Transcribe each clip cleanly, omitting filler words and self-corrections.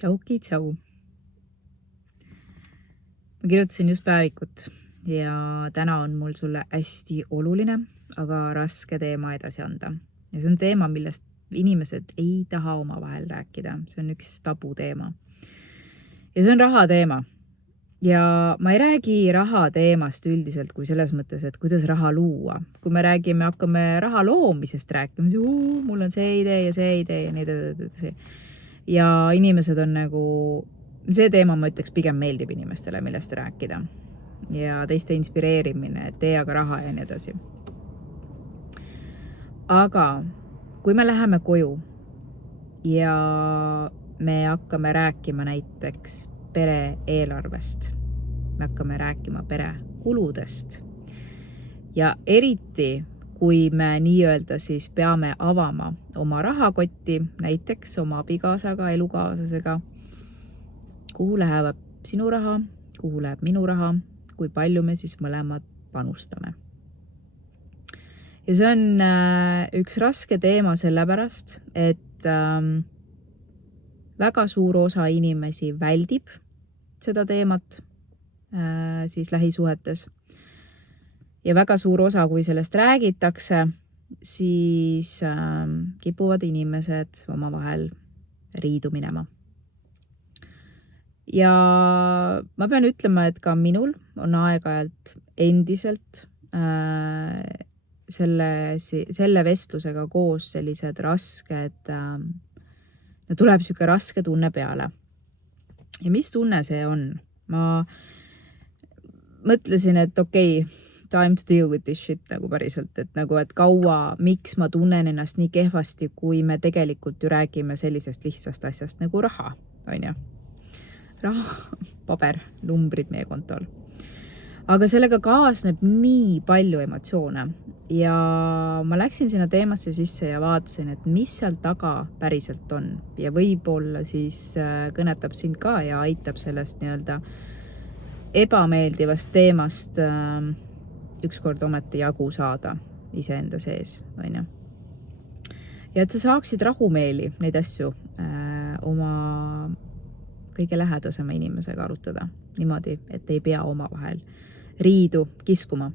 Tšauki, tšau. Ma kirjutasin just päevikut ja täna on mul sulle hästi oluline, aga raske teema edasi anda. Ja see on teema, millest inimesed ei taha omavahel rääkida. See on üks tabu teema. Ja see on raha teema. Ja ma ei räägi raha teemast üldiselt kui selles mõttes, et kuidas raha luua. Kui me hakkame raha loomisest rääkima, mul on see idee ja see idee ja nii edasi. Ja inimesed on nagu, see teema ma ütleks pigem meeldib inimestele, millest rääkida. Ja teiste inspireerimine, et tee aga raha ja nii edasi. Aga kui me läheme koju ja me hakkame rääkima näiteks pere eelarvest, me hakkame rääkima pere kuludest ja eriti kui me nii-öelda siis peame avama oma rahakotti, näiteks oma abikaasaga, elukaaslasega, kuhu läheb sinu raha, kuhu läheb minu raha, kui palju me siis mõlemad panustame. Ja see on üks raske teema sellepärast, et väga suur osa inimesi väldib seda teemat siis lähisuhetes. Ja väga suur osa, kui sellest räägitakse, siis kipuvad inimesed omavahel riidu minema. Ja ma pean ütlema, et ka minul on aeg-ajalt endiselt selle vestlusega koos sellised rasked, tuleb siuke raske tunne peale. Ja mis tunne see on? Ma mõtlesin, et okei, time to deal with this shit nagu päriselt, et kaua, miks ma tunnen ennast nii kehvasti, kui me tegelikult ju räägime sellisest lihtsast asjast nagu raha, on ju? Raha, paber, numbrid meie kontol. Aga sellega kaasneb nii palju emotsioone ja ma läksin sinna teemasse sisse ja vaatasin, et mis seal taga päriselt on. Ja võib-olla siis kõnetab sind ka ja aitab sellest nii-öelda ebameeldivast teemast ükskord ometi jagu saada iseenda sees. Ja et sa saaksid rahumeeli neid asju oma kõige lähedasema inimesega arutada niimoodi, et ei pea omavahel riidu kiskuma.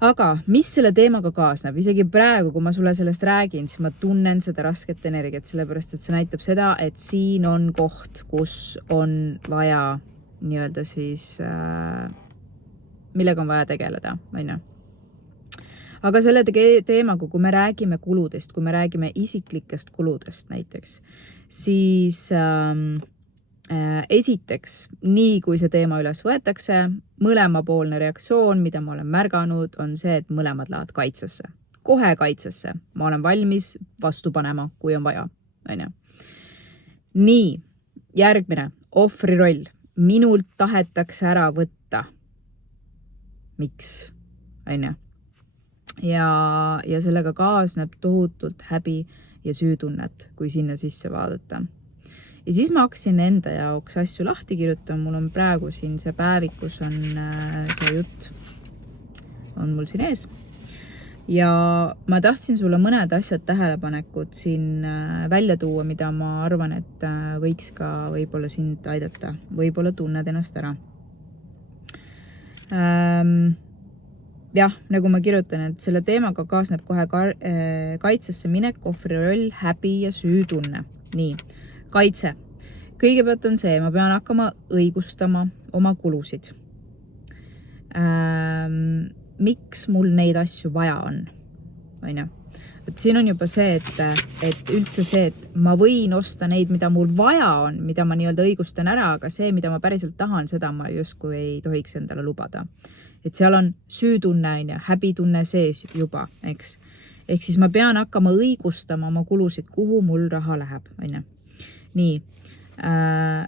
Aga mis selle teemaga kaasneb? Isegi praegu, kui ma sulle sellest räägin, siis ma tunnen seda rasket energiat, sellepärast, et see näitab seda, et siin on koht, kus on vaja nii-öelda siis, millega on vaja tegeleda. Aga selle teemaga, kui me räägime kuludest, kui me räägime isiklikest kuludest näiteks, siis esiteks, nii kui see teema üles võetakse, mõlemapoolne reaktsioon, mida ma olen märganud, on see, et mõlemad lähevad kaitsesse. Kohe kaitsesse. Ma olen valmis vastu panema, kui on vaja. Nii, järgmine, ohvri roll. Minult tahetakse ära võtta. Miks? Ja sellega kaasneb tohutult häbi ja süütunnet, kui sinna sisse vaadata. Ja siis ma hakkasin enda jaoks asju lahti kirjutama. Mul on praegu siin see päevikus on see jutt on mul siin ees. Ja ma tahtsin sulle mõned asjad tähelepanekud siin välja tuua, mida ma arvan, et võiks ka võib-olla sind aidata. Võib-olla tunned ennast ära. Jah, nagu ma kirjutan, et selle teemaga kaasneb kohe kaitsesse minek, ohvri roll, häbi ja süütunne. Nii. Kaitse. Kõigepealt on see, ma pean hakkama õigustama oma kulusid. Miks mul neid asju vaja on? Siin on juba see, et üldse see, et ma võin osta neid, mida mul vaja on, mida ma nii-öelda õigustan ära, aga see, mida ma päriselt tahan, seda ma justkui ei tohiks endale lubada. Et seal on süütunne, häbitunne sees juba, eks. Ehk siis ma pean hakkama õigustama oma kulusid, kuhu mul raha läheb, Nii,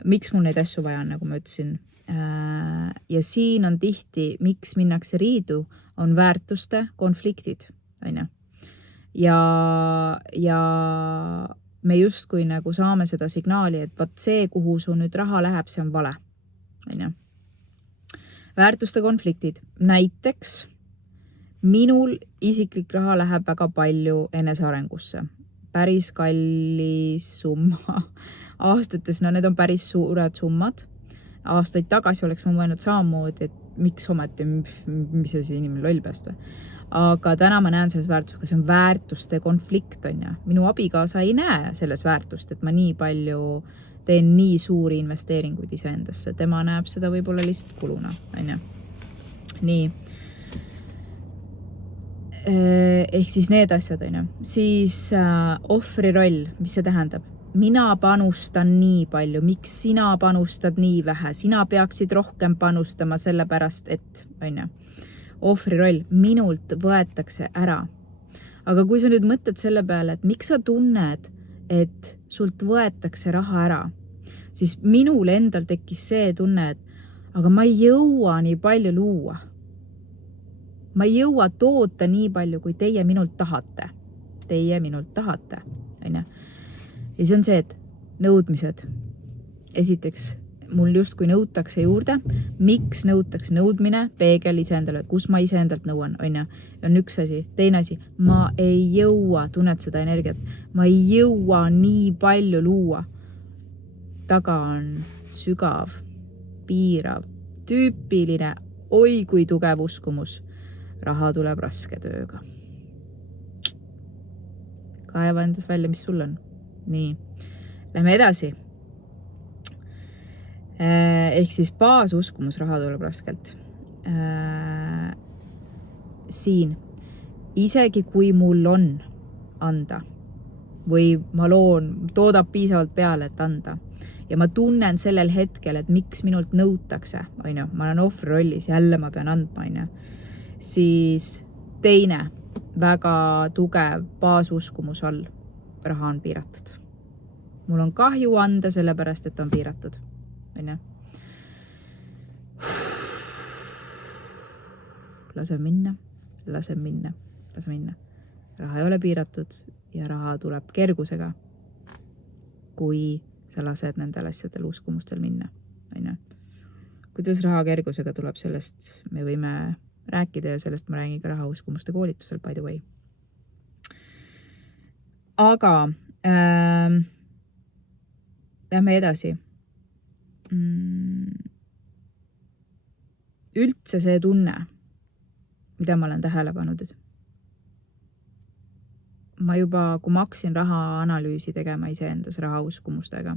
miks mul neid asju vaja on, nagu ma ütlesin. Ja siin on tihti, miks minnakse riidu, on väärtuste konfliktid. Ja me justkui nagu saame seda signaali, et vaat see, kuhu su nüüd raha läheb, see on vale. Väärtuste konfliktid. Näiteks minul isiklik raha läheb väga palju enesearengusse. päris kallis summa. Aastates, no need on päris suured summad. Aastaid tagasi oleks ma mõelnud samamoodi, et miks ometi, mis see inimene loll pääst või. Aga täna ma näen selles väärtusega, see on väärtuste konflikt on ja. Minu abikaasa ei näe selles väärtust, et ma nii palju teen nii suuri investeeringuid iseendasse. Tema näeb seda võib-olla lihtsalt kuluna. On ja. Nii. Ehk siis need asjad on ja. Siis ohvri roll, mis see tähendab? Mina panustan nii palju, miks sina panustad nii vähe? Sina peaksid rohkem panustama sellepärast, et on ja. Ohvri roll minult võetakse ära. Aga kui sa nüüd mõtled selle peale, et miks sa tunned, et sult võetakse raha ära, siis minul endal tekkis see tunne, et aga ma ei jõua nii palju luua. Ma ei jõua toota nii palju, kui teie minult tahate. Teie minult tahate. On ja. Ja see on see, et nõudmised. Esiteks, mul justkui nõutakse juurde. Miks nõutakse nõudmine? Peegel iseendale, kus ma iseendalt nõuan, on ja. On üks asi. Teine asi, ma ei jõua, tunned seda energiat. Ma ei jõua nii palju luua. Taga on sügav, piirav, tüüpiline, oi kui tugev uskumus. Raha tuleb raske tööga. Kaeva endas välja, mis sul on. Nii, lähme edasi. Ehk siis baasuskumus raha tuleb raskelt. Siin, isegi kui mul on anda või ma toodab piisavalt peale, et anda ja ma tunnen sellel hetkel, et miks minult nõutakse, on ju, ma olen ohvri rollis, jälle ma pean andma, on ju. Siis teine väga tugev baasuskumus all, raha on piiratud. Mul on kahju anda sellepärast, et on piiratud. On ju? Lase minna, lase minna, lase minna. Raha ei ole piiratud ja raha tuleb kergusega, kui sa lased nendel asjadel uskumustel minna. On ju? Kuidas raha kergusega tuleb sellest, me võime rääkida ja sellest ma räägin ka rahauskumuste koolitusel, by the way. Aga lähme edasi. Üldse see tunne, mida ma olen tähele pannud. Ma juba, kui ma hakkasin raha analüüsi tegema iseendas rahauskumustega,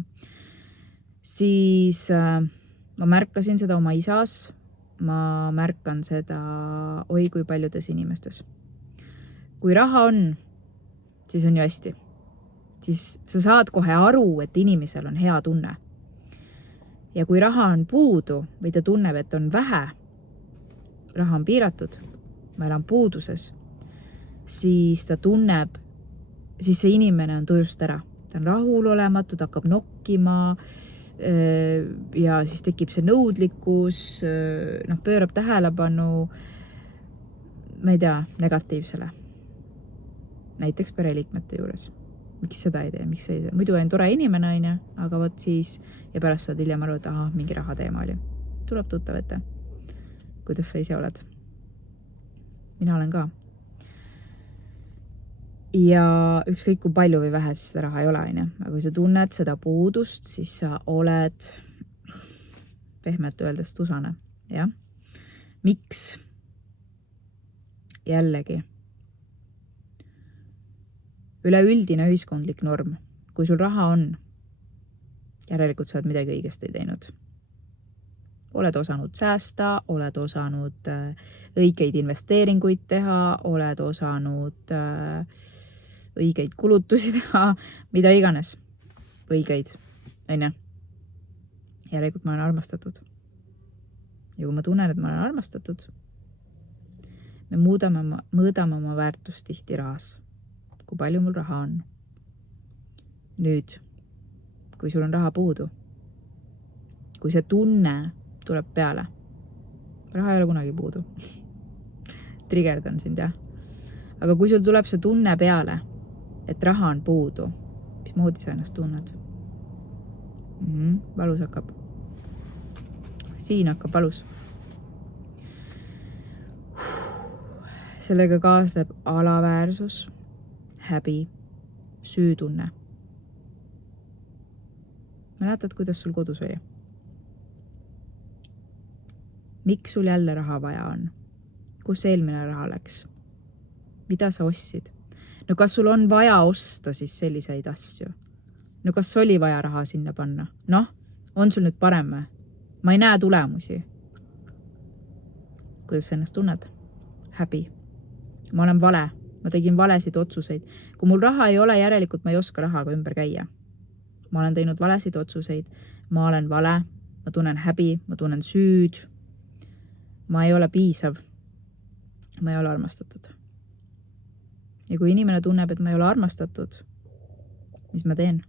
siis ma märkasin seda oma isas, ma märkan seda oi kui paljudes inimestes. Kui raha on, siis on ju hästi. Siis sa saad kohe aru, et inimesel on hea tunne. Ja kui raha on puudu või ta tunneb, et on vähe, raha on piiratud, ma elan puuduses, siis ta tunneb, siis see inimene on tujust ära. Ta on rahulolematu, ta hakkab nokkima ja siis tekib see nõudlikkus, pöörab tähelepanu, ma ei tea, negatiivsele. Näiteks pereliikmete juures. Miks seda ei tee, miks ei tee? Muidu on tore inimene, on ja, aga võt siis ja pärast saad hiljem aru, et mingi raha teema oli. Tuleb tuttav ette. Kuidas sa ise oled? Mina olen ka. Ja ükskõik kui palju või vähe seda raha ei ole, on ja. Aga kui sa tunned seda puudust, siis sa oled pehmelt öeldes tusane. Ja? Miks? Jällegi. Üleüldine ühiskondlik norm. Kui sul raha on, järelikult sa oled midagi õigesti teinud. Oled osanud säästa, oled osanud õigeid investeeringuid teha, oled osanud õigeid kulutusi teha, mida iganes. Õigeid, on ja? Järelikult ma olen armastatud. Ja kui ma tunnen, et ma olen armastatud, me mõõdame oma väärtust tihti rahas. Kui palju mul raha on. Nüüd, kui sul on raha puudu, kui see tunne tuleb peale, raha ei ole kunagi puudu. Trigerdan sind, jah. Aga kui sul tuleb see tunne peale, et raha on puudu, mis moodi sa ennast tunned? Valus hakkab. Siin hakkab valus. Sellega kaasneb alaväärsus, häbi, süütunne. Mäletad, kuidas sul kodus oli? Miks sul jälle raha vaja on? Kus eelmine raha läks? Mida sa ostsid? No kas sul on vaja osta siis selliseid asju? No kas oli vaja raha sinna panna? Noh, on sul nüüd parem või? Ma ei näe tulemusi. Kuidas sa ennast tunned? Häbi. Ma olen vale. Ma tegin valesid otsuseid. Kui mul raha ei ole, järelikult ma ei oska rahaga ümber käia. Ma olen teinud valesid otsuseid. Ma olen vale. Ma tunnen häbi. Ma tunnen süüd. Ma ei ole piisav. Ma ei ole armastatud. Ja kui inimene tunneb, et ma ei ole armastatud, mis ma teen?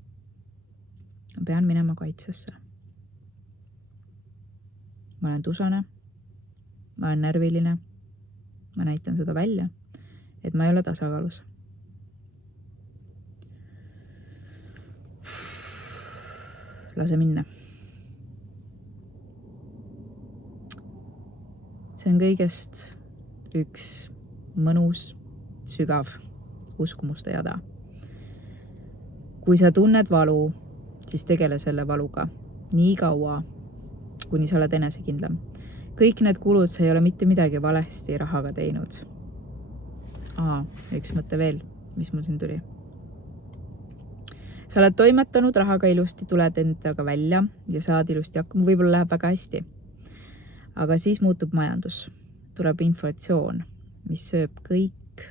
Ma pean minema kaitsesse. Ma olen tusane. Ma olen närviline. Ma näitan seda välja, et ma ei ole tasakaalus. Lase minna. See on kõigest üks mõnus, sügav uskumuste jada. Kui sa tunned valu, siis tegele selle valuga nii kaua, kuni sa oled enesekindlam. Kõik need kulud, sa ei ole mitte midagi valesti rahaga teinud. Üks mõte veel, mis mul siin tuli. Sa oled toimetanud rahaga ilusti, tuled endaga välja ja saad ilusti hakkama, võib-olla läheb väga hästi. Aga siis muutub majandus. Tuleb inflatsioon, mis sööb kõik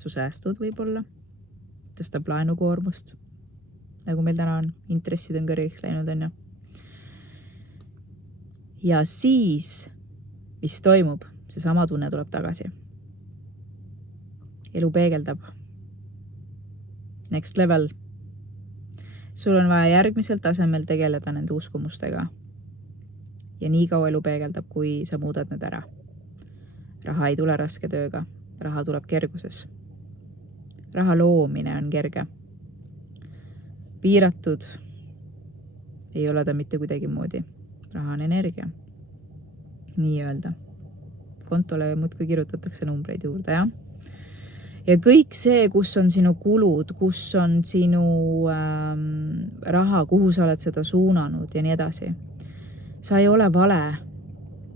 su säästud võib-olla, tõstab laenukoormust, nagu meil täna on, intressid on kõrgeks läinud, on ju. Ja siis, mis toimub, see sama tunne tuleb tagasi. Elu peegeldab. Next level. Sul on vaja järgmisel tasemel tegeleda nende uskumustega. Ja nii kaua elu peegeldab, kui sa muudad need ära. Raha ei tule raske tööga. Raha tuleb kerguses. Raha loomine on kerge. Piiratud ei ole ta mitte kuidagi moodi. Raha on energia. Nii öelda. Kontole muudkui kirjutatakse numbreid juurde, jah? Ja kõik see, kus on sinu kulud, kus on sinu raha, kuhu sa oled seda suunanud ja nii edasi. Sa ei ole vale.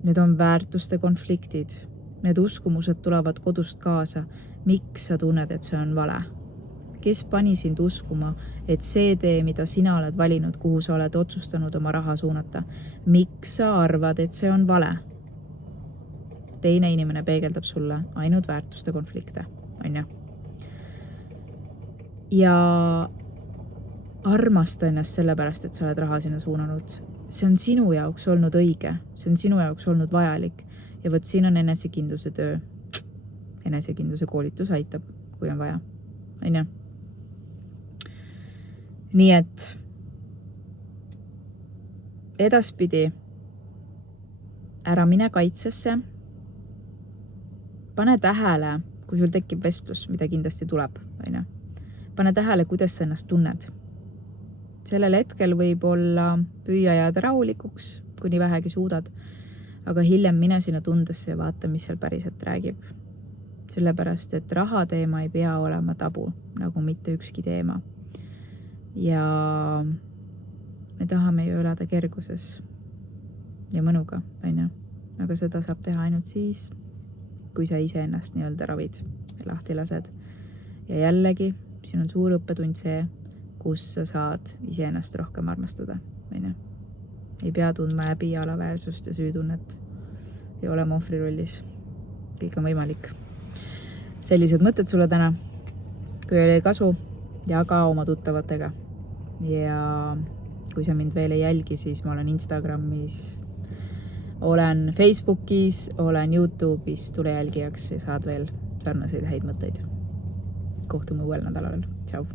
Need on väärtuste konfliktid. Need uskumused tulevad kodust kaasa. Miks sa tunned, et see on vale? Kes pani sind uskuma, et see tee, mida sina oled valinud, kuhu sa oled otsustanud oma raha suunata? Miks sa arvad, et see on vale? Teine inimene peegeldab sulle ainult väärtuste konflikte, on ju? Ja armasta ennast sellepärast, et sa oled raha sinna suunanud. See on sinu jaoks olnud õige, see on sinu jaoks olnud vajalik. Ja võt siin on enesekindluse töö. Enesekindluse koolitus aitab, kui on vaja, on ju? Nii et edaspidi ära mine kaitsesse. Pane tähele, kui sul tekib vestlus, mida kindlasti tuleb. Pane tähele, kuidas sa ennast tunned. Sellel hetkel võib olla püüa jääda rahulikuks, kuni vähegi suudad, aga hiljem mine sinna tundesse ja vaata, mis seal päriselt räägib. Sellepärast, et raha teema ei pea olema tabu, nagu mitte ükski teema. Ja me tahame ju elada kerguses ja mõnuga, on ju? Aga seda saab teha ainult siis, kui sa ise ennast nii-öelda ravid ja lahti lased. Ja jällegi, siin on suur õppetund see, kus sa saad ise ennast rohkem armastada, on ju? Ei pea tundma häbi, alaväärsust ja süütunnet ja olema ohvri rollis. Kõik on võimalik. Sellised mõtted sulle täna. Kui oli kasu, jaga oma tuttavatega. Ja kui sa mind veel ei jälgi, siis ma olen Instagramis, olen Facebookis, olen YouTube'is, tule jälgijaks ja saad veel sarnaseid häid mõtteid. Kohtume uuel nädalal. Tšau!